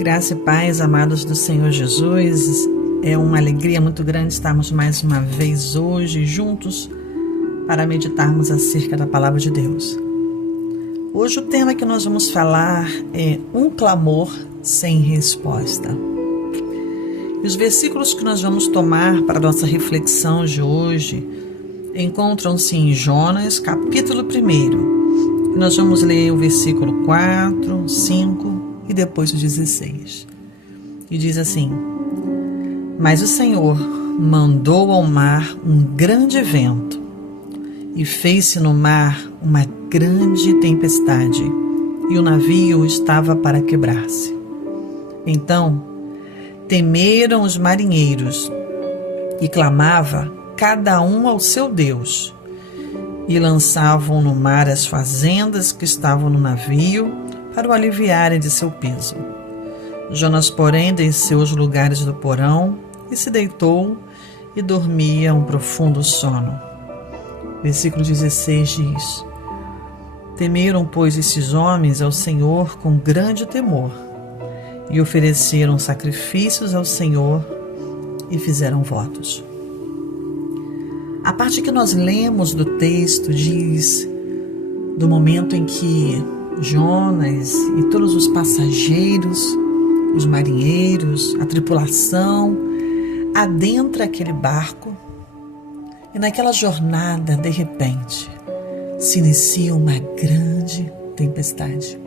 Graça e paz, amados do Senhor Jesus. É uma alegria muito grande estarmos mais uma vez hoje juntos para meditarmos acerca da Palavra de Deus. Hoje o tema que nós vamos falar é um clamor sem resposta. E os versículos que nós vamos tomar para a nossa reflexão de hoje encontram-se em Jonas, capítulo 1. Nós vamos ler o versículo 4, 5 e depois o 16. E diz assim: Mas o Senhor mandou ao mar um grande vento, e fez-se no mar uma grande tempestade, e o navio estava para quebrar-se. Então temeram os marinheiros, e clamava cada um ao seu Deus, e lançavam no mar as fazendas que estavam no navio, para o aliviarem de seu peso. Jonas, porém, desceu os lugares do porão e se deitou e dormia um profundo sono. Versículo 16 diz: Temeram, pois, esses homens ao Senhor com grande temor, e ofereceram sacrifícios ao Senhor e fizeram votos. A parte que nós lemos do texto diz do momento em que Jonas e todos os passageiros, os marinheiros, a tripulação, adentra aquele barco, e naquela jornada, de repente, se inicia uma grande tempestade.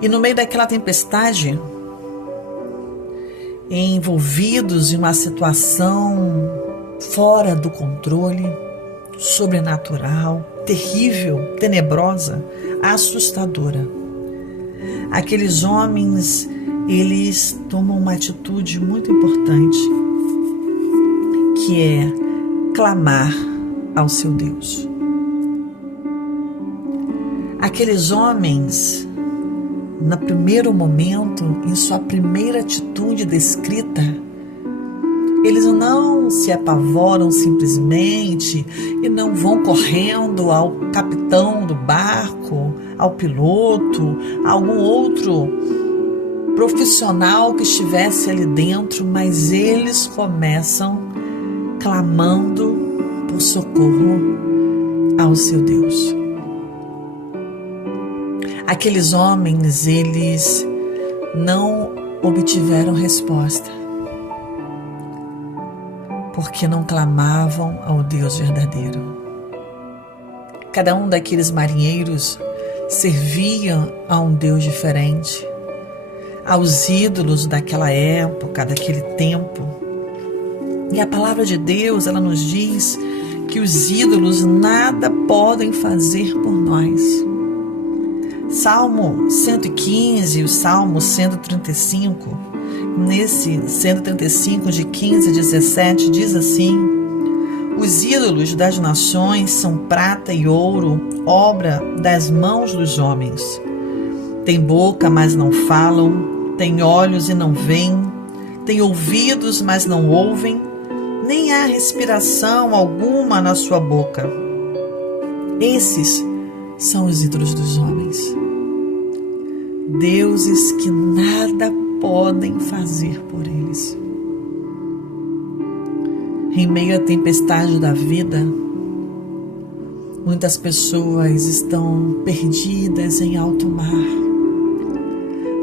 E no meio daquela tempestade, envolvidos em uma situação fora do controle, sobrenatural, terrível, tenebrosa, assustadora, aqueles homens, eles tomam uma atitude muito importante, que é clamar ao seu Deus. Aqueles homens, no primeiro momento, em sua primeira atitude descrita, eles não se apavoram simplesmente e não vão correndo ao capitão do barco, ao piloto, a algum outro profissional que estivesse ali dentro, mas eles começam clamando por socorro ao seu Deus. Aqueles homens, eles não obtiveram resposta, porque não clamavam ao Deus verdadeiro. Cada um daqueles marinheiros servia a um Deus diferente, aos ídolos daquela época, daquele tempo. E a palavra de Deus, ela nos diz que os ídolos nada podem fazer por nós. Salmo 115 e o Salmo 135, nesse 135, de 15 a 17, diz assim: Os ídolos das nações são prata e ouro, obra das mãos dos homens. Têm boca, mas não falam, têm olhos e não veem, têm ouvidos, mas não ouvem, nem há respiração alguma na sua boca. Esses são os ídolos dos homens, deuses que nada podem fazer por eles. Em meio à tempestade da vida, muitas pessoas estão perdidas em alto mar,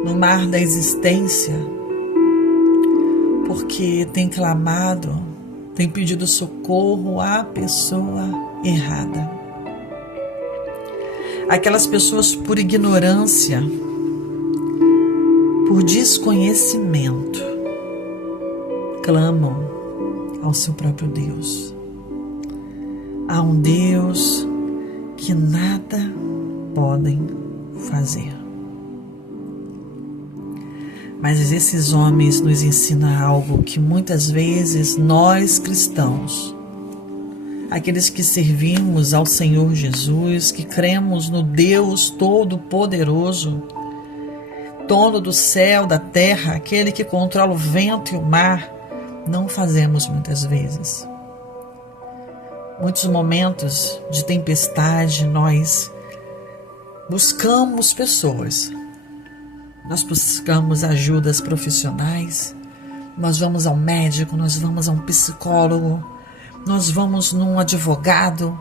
no mar da existência, porque tem clamado, tem pedido socorro à pessoa errada. Aquelas pessoas, por ignorância, por desconhecimento, clamam ao seu próprio Deus, a um Deus que nada podem fazer. Mas esses homens nos ensinam algo que muitas vezes nós cristãos, aqueles que servimos ao Senhor Jesus, que cremos no Deus Todo-Poderoso, dono do céu, da terra, aquele que controla o vento e o mar, não fazemos muitas vezes. Muitos momentos de tempestade, nós buscamos pessoas nós buscamos ajudas profissionais, nós vamos ao médico, nós vamos a um psicólogo, nós vamos num advogado,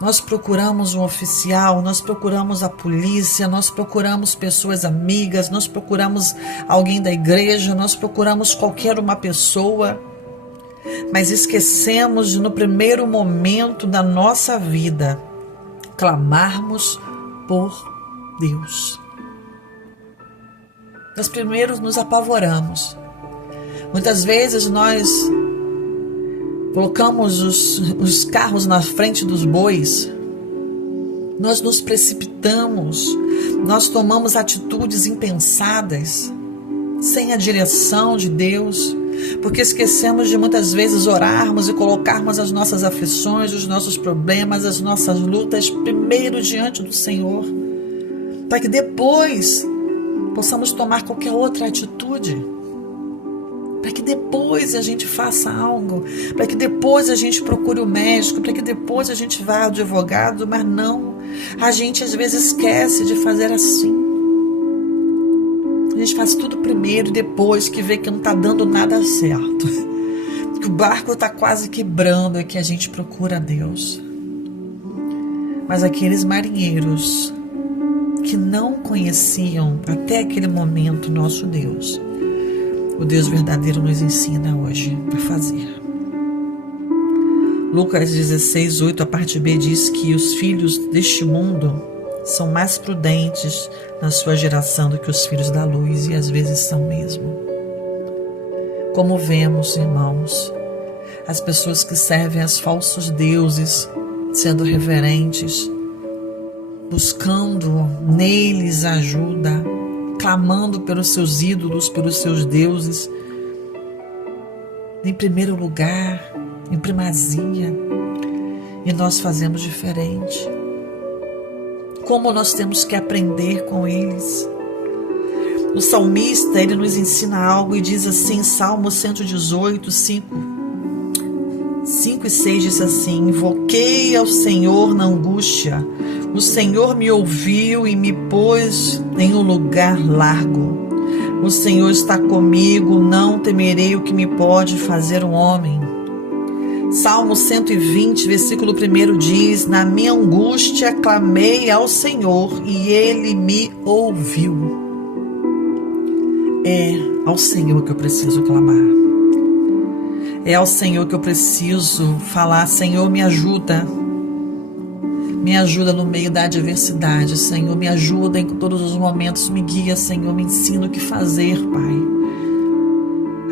nós procuramos um oficial, nós procuramos a polícia, nós procuramos pessoas amigas, nós procuramos alguém da igreja, nós procuramos qualquer uma pessoa, mas esquecemos de, no primeiro momento da nossa vida, clamarmos por Deus. Nós primeiro nos apavoramos. Muitas vezes nós colocamos os carros na frente dos bois, nós nos precipitamos, nós tomamos atitudes impensadas, sem a direção de Deus, porque esquecemos de muitas vezes orarmos e colocarmos as nossas aflições, os nossos problemas, as nossas lutas primeiro diante do Senhor, para que depois possamos tomar qualquer outra atitude, para que depois a gente faça algo, para que depois a gente procure o médico, para que depois a gente vá ao advogado, mas não, a gente às vezes esquece de fazer assim. A gente faz tudo primeiro e depois que vê que não está dando nada certo, que o barco está quase quebrando, é que a gente procura a Deus. Mas aqueles marinheiros que não conheciam até aquele momento nosso Deus, o Deus verdadeiro nos ensina hoje a fazer. Lucas 16, 8, a parte B diz que os filhos deste mundo são mais prudentes na sua geração do que os filhos da luz, e às vezes são mesmo. Como vemos, irmãos, as pessoas que servem aos falsos deuses, sendo reverentes, buscando neles ajuda, clamando pelos seus ídolos, pelos seus deuses, em primeiro lugar, em primazia, e nós fazemos diferente. Como nós temos que aprender com eles. O salmista, ele nos ensina algo e diz assim, Salmo 118, 5 e 6 diz assim: invoquei ao Senhor na angústia, o Senhor me ouviu e me pôs em um lugar largo. O Senhor está comigo, não temerei o que me pode fazer um homem. Salmo 120, versículo 1 diz: na minha angústia clamei ao Senhor e Ele me ouviu. É ao Senhor que eu preciso clamar. É ao Senhor que eu preciso falar: Senhor, me ajuda. Me ajuda no meio da adversidade, Senhor. Me ajuda em todos os momentos. Me guia, Senhor. Me ensina o que fazer, Pai.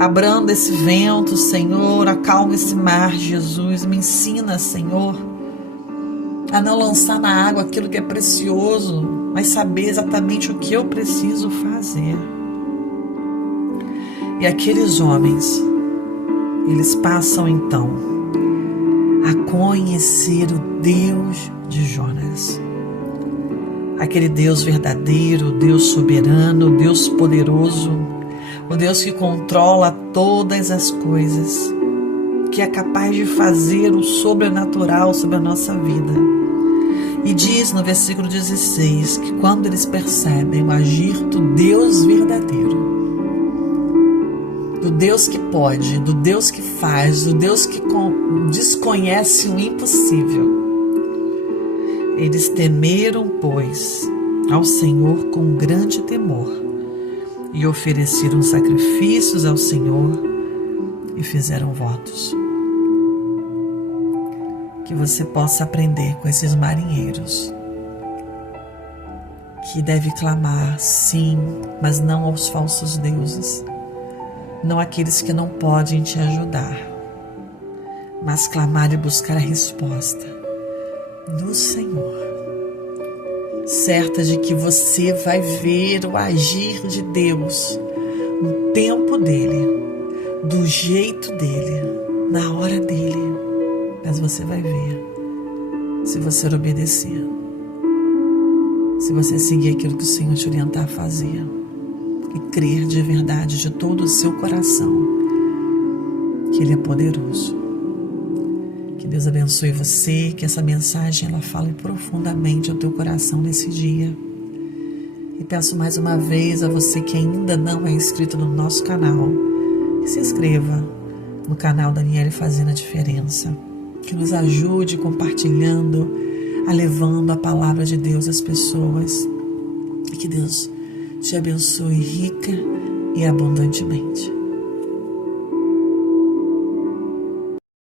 Abranda esse vento, Senhor. Acalma esse mar, Jesus. Me ensina, Senhor, a não lançar na água aquilo que é precioso, mas saber exatamente o que eu preciso fazer. E aqueles homens, eles passam então a conhecer o Deus de Jonas. Aquele Deus verdadeiro, o Deus soberano, o Deus poderoso, o Deus que controla todas as coisas, que é capaz de fazer o sobrenatural sobre a nossa vida. E diz no versículo 16 que quando eles percebem o agir do Deus verdadeiro, do Deus que pode, do Deus que faz, do Deus que desconhece o impossível, eles temeram, pois, ao Senhor com grande temor e ofereceram sacrifícios ao Senhor e fizeram votos. Que você possa aprender com esses marinheiros, que deve clamar, sim, mas não aos falsos deuses, não aqueles que não podem te ajudar, mas clamar e buscar a resposta do Senhor, certa de que você vai ver o agir de Deus no tempo dele, do jeito dele, na hora dele, mas você vai ver se você obedecer, se você seguir aquilo que o Senhor te orientar a fazer e crer de verdade, de todo o seu coração, que Ele é poderoso. Que Deus abençoe você, que essa mensagem ela fale profundamente ao teu coração nesse dia E peço mais uma vez a você que ainda não é inscrito no nosso canal, que se inscreva no canal Daniele Fazendo a Diferença, que nos ajude compartilhando, levando a palavra de Deus às pessoas, e que Deus te abençoe rica e abundantemente.